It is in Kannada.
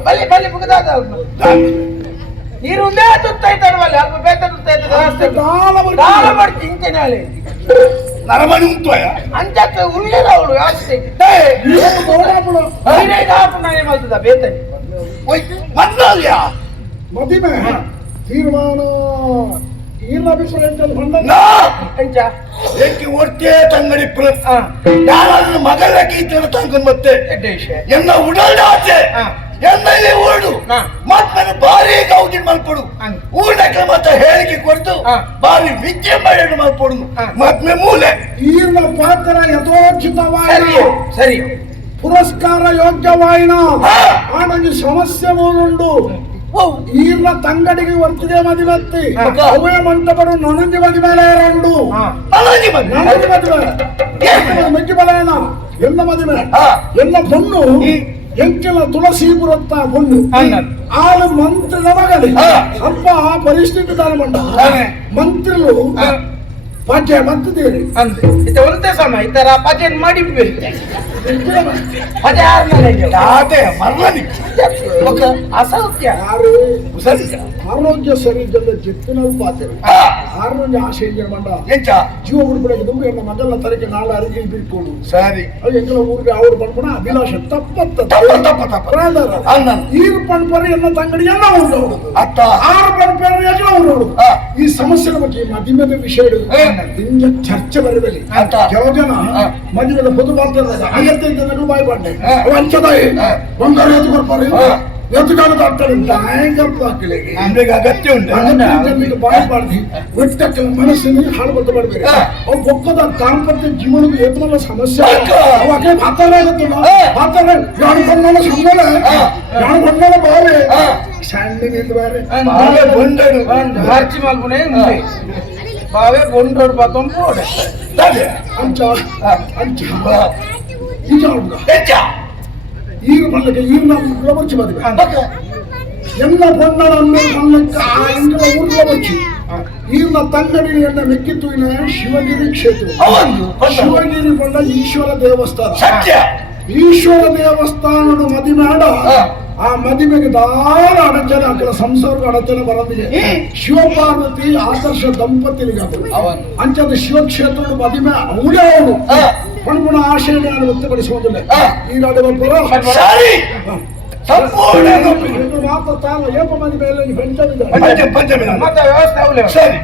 ಬಲ್ಲಿ ಬಲ್ಲಿ ಮುಗಿದಾದ ನೀರು ಒಂದೇ ತುತ್ತಾಯ್ತಾರ ಅಲ್ಲಿ ಅಲ್ಪ ಬೇತ ತುತ್ತಾಯ್ತದ ಮಾಡ್ತಿ ಇಂತೇನೆ ಅಲ್ಲಿ ನರಮಣಿ ಉಂಟೋಯ ಅಂಚಕ್ಕ ಉಳ್ಳೇದ ಅವಳು ಯಾಕೆ ನಾನೇ ಮಾಡ್ತದ ಬೇತನಿ ಮಂದಲ್ಯ ಮದಿಮೆ ತೀರ್ಮಾನ ಒಟ್ಟೆ ತಂಗಡಿ ಯಾರಾದ್ರೂ ಮಗಲಕ್ಕೆ ಇತ್ತು ತಂಗನ್ ಮತ್ತೆ ಎನ್ನ ಉಡಲ್ದಾಚೆ ಎನ್ನಲ್ಲಿ ಓಡು ಮತ್ತೆ ಭಾರಿ ಗೌಜಿನ ಮಲ್ಪಡು ಊರ್ನಕ್ಕೆ ಮತ್ತೆ ಹೇಳಿಕೆ ಕೊಡ್ತು ಭಾರಿ ವಿಜೃಂಭಣೆ ಮಲ್ಪಡು ಮತ್ತೆ ಮೂಲೆ ಈರ್ನ ಪಾತ್ರ ಯಥೋಚಿತವಾಯಿನ ಸರಿ ಪುರಸ್ಕಾರ ಯೋಗ್ಯವಾಯಿನ ನನಗೆ ಸಮಸ್ಯೆ ಮೂರುಂಡು ಈರ್ನ ತಂಗಡಿಗೆ ವರ್ತಿಗೆ ಮದಿವತ್ತಿ ಅವೇ ಮಂಟಪರು ನನಗೆ ಮದಿಮೇಲೆ ಎರಡು ನನಗೆ ಮದಿಮೆ ಮೆಚ್ಚಿ ಬಲೆಯನ ಎನ್ನ ಮದಿಮೆ ಎನ್ನ பொண்ணு ಎಂಕೆಲ ತುಳಸೀಪುರತ್ತ பொண்ணு ఆలు మంత్రుల మగలి అప్ప పరిస్థితి దానమంట మంత్రులు ಪಜೆ ಮತ್ತಿದ್ದೀರಿ ಅಂದೆ ಇದು ಒಂದೇ ಸಮಯ ಇತರ ಪಜೆ ಮಾಡಿ ಪಜೆ ಅದೇ ಮರ್ಲನಿ ಅಸೌಖ್ಯ ಯಾರು ಆರೋಗ್ಯ ಸರಿ ಇದ್ದಲ್ಲ ಜಿತ್ತಿನವು ಪಾತ್ರೆ ಆರೋಗ್ಯ ಆಸೆ ಮಂಡ ಎಂಚ ಜೀವ ಉಡ್ಬಿಡೋದು ಎನ್ನ ಮಗಲ ತರಕ್ಕೆ ನಾಳೆ ಅರಿಕೆ ಬಿಟ್ಕೊಡು ಸರಿ ಎಂಕಲ ಊರಿಗೆ ಅವ್ರು ಬಂದ್ಬಿಡ ಅಭಿಲಾಷ ತಪ್ಪತ್ತ ಈರು ಪಣ್ಪರಿ ಎನ್ನ ತಂಗಡಿ ಎಲ್ಲ ಊರು ಅತ್ತ ಆರು ಪಣ್ಪರಿ ಎಲ್ಲ ಊರು ಈ ಸಮಸ್ಯೆ ಬಗ್ಗೆ ಮದಿಮೆದ ವಿಷಯ ಹಿಂಗೆ ಚರ್ಚೆ ಬರಬೇಡಿ ಕೆಲವು ಜನ ಮದುವೆದ పొద్దు ಮಾಡ್ತಾರೆ ಅಗತ್ಯ ಬಾಯಿ ಪಡ್ಡೆ ಅಂಚದಾಯಿ ಬಂಗಾರ ಎತ್ತು ಕೊಡ್ತಾರೆ ಎತ್ತುಗಾಲ ಆಗ್ತಾರೆ ನಮ್ಗೆ ಅಗತ್ಯ ಉಂಟು ಬಾಯಿ ಪಾಡ್ದಿ ಒಟ್ಟಕ್ಕೆ ಮನಸ್ಸಿನ ಹಾಳು ಬದ್ದ ಮಾಡಬೇಡಿ ಅವು ಬೊಕ್ಕದ ದಾಂಪತ್ಯ ಜೀವನದ ಏತನ ಸಮಸ್ಯೆ ಅವಾಗೆ ಮಾತಾಡೋದು ಮಾತಾಡ ಯಾರು ಬಂದ ಸಂಬಳ ಯಾರು ಬಂದ ಬಾವೆ ಸ್ಯಾಂಡಿಂಗ್ ಇದ್ದು ಬೇರೆ ಬಂದಡು ಮಾರ್ಚಿ ಮಾಲ್ಪುನೆ ಬಾವೆ ಬೊಂಡೋಡು ಬಾತೊಂದು ನೋಡೆ ಅಂಚ ಅಂಚ ಈಗ ಈಗ ಬಂದಕ್ಕೆ ಈಗ ನಾವು ಬರ್ಚಿ ಬಂದಿವೆ ಎಲ್ಲ ಬಣ್ಣವನ್ನು ಬಂದಕ್ಕೆ ಊರ್ಲ ಬರ್ಚಿ ಈಗ ತಂಗಡಿ ಎನ್ನ ಮೆಕ್ಕಿತ್ತು ಶಿವಗಿರಿ ಕ್ಷೇತ್ರ ಶಿವಗಿರಿ ಬಂದ ಈಶ್ವರ ದೇವಸ್ಥಾನ ಈಶ್ವರ ದೇವಸ್ಥಾನದ ಮದಿಮಾಡ ಆ ಮದಿಮೆಗೆ ದಾರ ಅಡಚಣೆ ಅಕ್ಕಲ ಸಂಸಾರದ ಅಡಚಣೆ ಬರೋದಿಗೆ ಶಿವಪಾರ್ವತಿ ಆದರ್ಶ ದಂಪತಿಗೆ ಅಂಚದ ಶಿವಕ್ಷೇತ್ರದ ಮದಿಮೆ ಅವಳೇ ಅವಳು ಪಣ್ಪುಣ ಆಶಯಗಳನ್ನು ವ್ಯಕ್ತಪಡಿಸುವುದಿಲ್ಲ ಈ ನಾಡು ಬರ್ಬರ ಮಾತ್ರ ತಾನು ಏಪ ಮದಿಮೆ ಎಲ್ಲ ಪಂಚಮಿದ ಪಂಚಮಿದ ಮತ್ತೆ ವ್ಯವಸ್ಥೆ ಸರಿ